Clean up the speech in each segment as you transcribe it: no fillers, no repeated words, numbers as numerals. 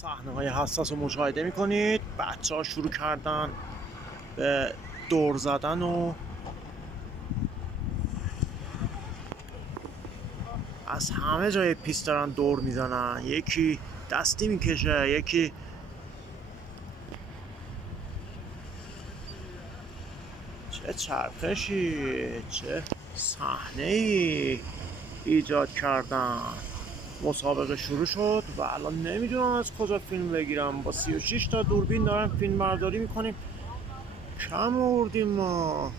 صحنه‌های حساس رو مشاهده می‌کنید. بچه‌ها شروع کردن به دور زدن و از همه جای پیست دارن دور میزنن. یکی دستی میکشه، یکی چه چرخشی، چه صحنه‌ای ایجاد کردن. مسابقه شروع شد و الان نمیدونم از کجا فیلم بگیرم. با 36 تا دوربین دارم فیلم برداری میکنیم. کم آوردیم ما.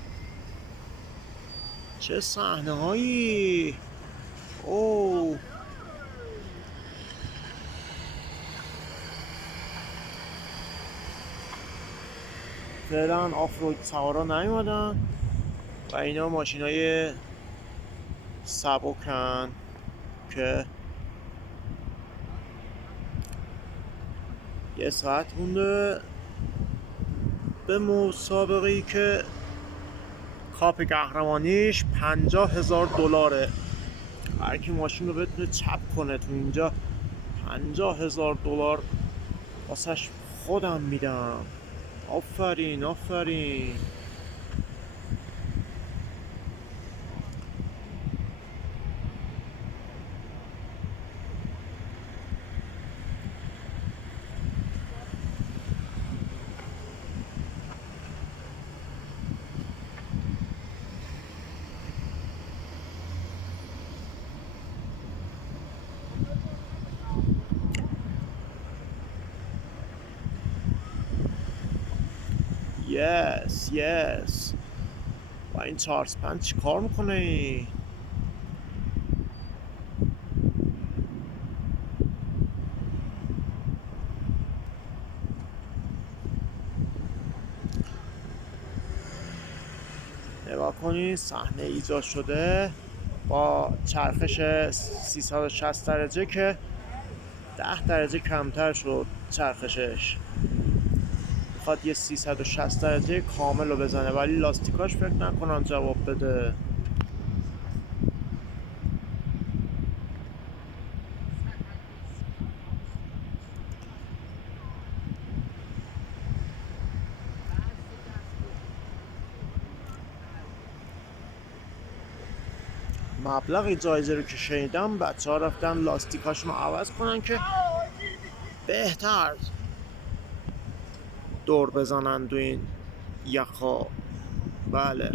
چه صحنه هایی. اوه فعلا آفرود سوارا نیومدن و اینا ماشین های سبکن که یه ساعت مونده به مسابقه‌ای که کاپ قهرمانیش $50,000. هر کی ماشین رو بتونه چپ کنه تو اینجا $50,000 واسش خودم میدم. آفرین آفرین. yes و این چارلز پنج چی کار میکنه این؟ نگاه کنید صحنه ایجاد شده با چرخش 360 درجه که 10 درجه کمتر شد چرخشش. میخواد یه 360 درجه کامل رو بزنه ولی لاستیکاش فکر نکنم جواب بده. مبلغ جایزه رو که شنیدم بچه ها رفتن لاستیکاشون رو عوض کنن که بهتر دور بزنن دو این یخا. بله